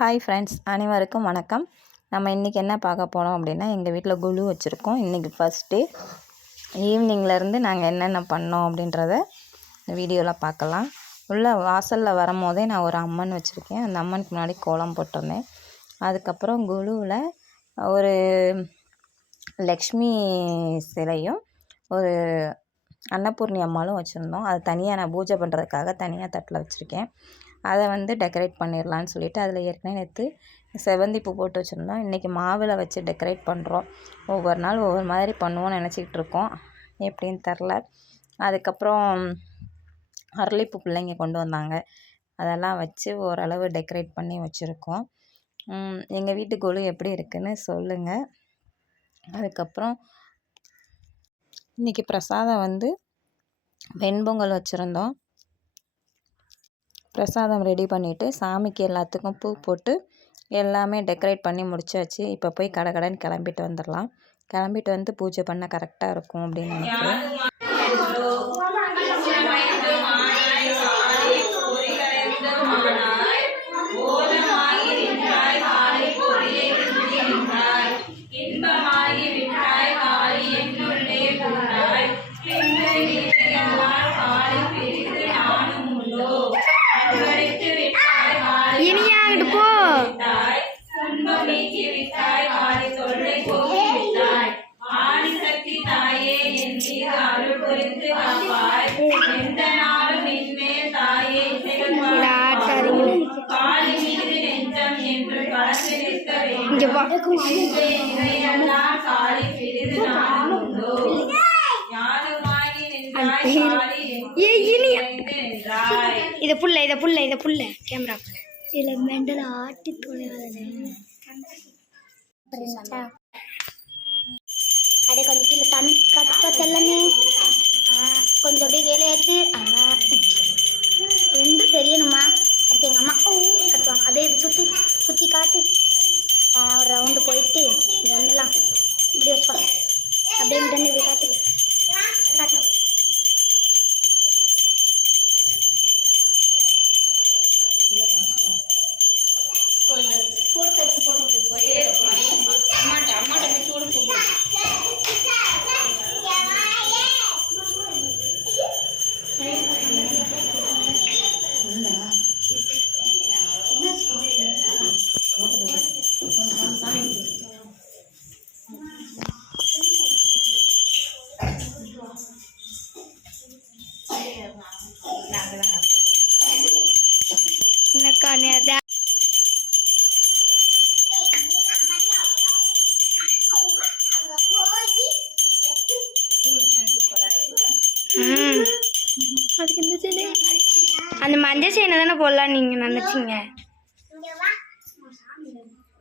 Hi friends, அனைவருக்கும் வணக்கம். நம்ம இன்றைக்கி என்ன பார்க்க போகிறோம் அப்படின்னா, எங்கள் வீட்டில் குழு வச்சுருக்கோம். இன்றைக்கி ஃபஸ்ட் டே. ஈவினிங்லேருந்து நாங்கள் என்னென்ன பண்ணோம் அப்படின்றத இந்த வீடியோவில் பார்க்கலாம். உள்ளே வாசலில் வரும்போதே நான் ஒரு அம்மன் வச்சுருக்கேன். அந்த அம்மனுக்கு முன்னாடி கோலம் போட்டிருந்தேன். அதுக்கப்புறம் குழுவில் ஒரு லக்ஷ்மி சிலையும் ஒரு அன்னபூர்ணி அம்மாளும் வச்சுருந்தோம். அது தனியாக நான் பூஜை பண்ணுறதுக்காக தனியாக தட்டில் வச்சுருக்கேன். அதை டெக்கரேட் பண்ணிடலான்னு சொல்லிவிட்டு அதில் ஏற்கனவே நேற்று செவந்தி பூ போட்டு வச்சுருந்தோம். இன்றைக்கி மாவில் வச்சு டெக்கரேட் பண்ணுறோம். ஒவ்வொரு நாள் ஒவ்வொரு மாதிரி பண்ணுவோம்னு நினச்சிக்கிட்டு இருக்கோம். எப்படின்னு தெரில. அதுக்கப்புறம் அரளிப்பூ பிள்ளைங்க கொண்டு வந்தாங்க. அதெல்லாம் வச்சு ஓரளவு டெக்கரேட் பண்ணி வச்சுருக்கோம். எங்கள் வீட்டு கொலு எப்படி இருக்குதுன்னு சொல்லுங்கள். அதுக்கப்புறம் இன்றைக்கி பிரசாதம் வெண்பொங்கல் வச்சுருந்தோம். பிரசாதம் ரெடி பண்ணிவிட்டு சாமிக்கு எல்லாத்துக்கும் பூ போட்டு எல்லாமே டெக்கரேட் பண்ணி முடிச்சாச்சு. இப்போ போய் கடகடன்னு கிளம்பிட்டு வந்துடலாம். கிளம்பிட்டு வந்து பூஜை பண்ண கரெக்டாக இருக்கும் அப்படின்னு நினைக்கிறேன். இத புள்ள கேமரா புள்ள இல்ல மெண்டல் ஆட்டி தொலைவாதனே அப்படியே கொஞ்சம் கீழே தண்ணி கப்ப செல்லமே கொஞ்சம் அப்படியே வேலையாச்சு ரெண்டும் தெரியணுமா. அடுத்து எங்கள் அம்மா கட்டுவாங்க. அப்படியே சுற்றி காட்டு ஒரு ரவுண்டு போயிட்டு எண்ணெல்லாம் இப்படி வச்சுப்பாங்க. அப்படியே ரெண்டு இப்படி காட்டு காட்டும். அதுக்கு இந்த சேலை அந்த மஞ்சள் சேனை தானே போடலாம் நீங்க நினைச்சீங்க.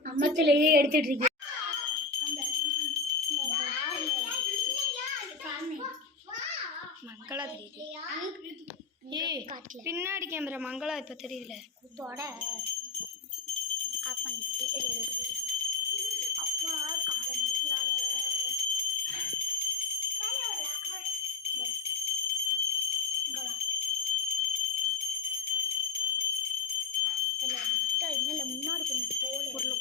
அம்மத்திலேயே எடுத்துட்டு இருக்கீங்க. மங்களா தெரியுது. பின்னாடி கேமரா மங்களா இப்ப தெரியுதுல. குத்தோட ஆஃப் பண்ணிட்டு அப்பா காலை இன்னல முன்னாடி கொஞ்சம் போல பொருள்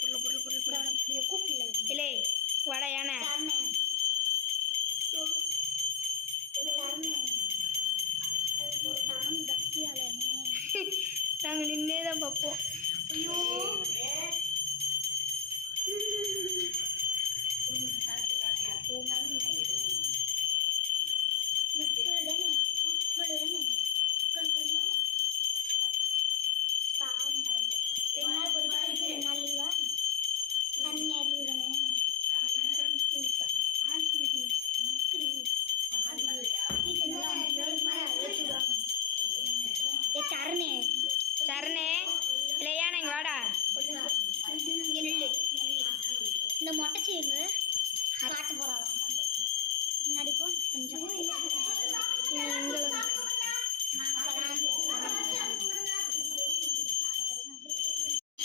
கூப்பிடல இல்லை வட யானை நாங்கள் நின்னே தான் பார்ப்போம். ஐயோ சரணே இல்லையா நீங்க வாடா இந்த மொட்டை செய்யுங்க காட்ட போறாங்க முன்னாடி போ கொஞ்சம்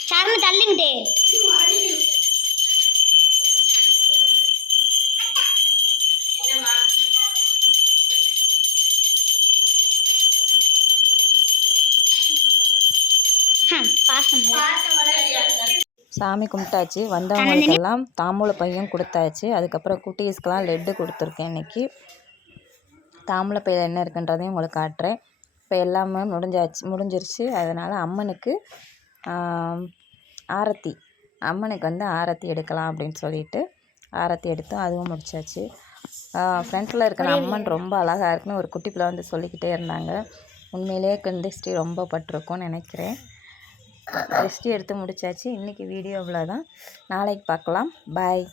சரண தள்ளுங்கிட்டே பாசம் சாமி கும்பிட்டாச்சு. வந்தவங்களுக்கெல்லாம் தாம்பூல பையும் கொடுத்தாச்சு. அதுக்கப்புறம் குட்டீஸ்க்கெலாம் லெட்டு கொடுத்துருக்கேன் இன்றைக்கி. தாம்பூல பையில் என்ன இருக்குன்றதையும் உங்களுக்கு காட்டுறேன். இப்போ எல்லாமே முடிஞ்சிருச்சு. அதனால் அம்மனுக்கு ஆரத்தி, அம்மனுக்கு வந்து ஆரத்தி எடுக்கலாம் அப்படின்னு சொல்லிட்டு ஆரத்தி எடுத்தோம். அதுவும் முடிச்சாச்சு. ஃப்ரண்ட்டில் இருக்கிற அம்மன் ரொம்ப அழகாக இருக்குன்னு ஒரு குட்டி பிள்ளை வந்து சொல்லிக்கிட்டே இருந்தாங்க. உண்மையிலேயே திருஷ்டி ரொம்ப பட்டிருக்கும்னு நினைக்கிறேன். திருஷ்டி எடுத்து முடிச்சாச்சு. இன்றைக்கி வீடியோ இவ்வளோதான். நாளைக்கு பார்க்கலாம். பாய்.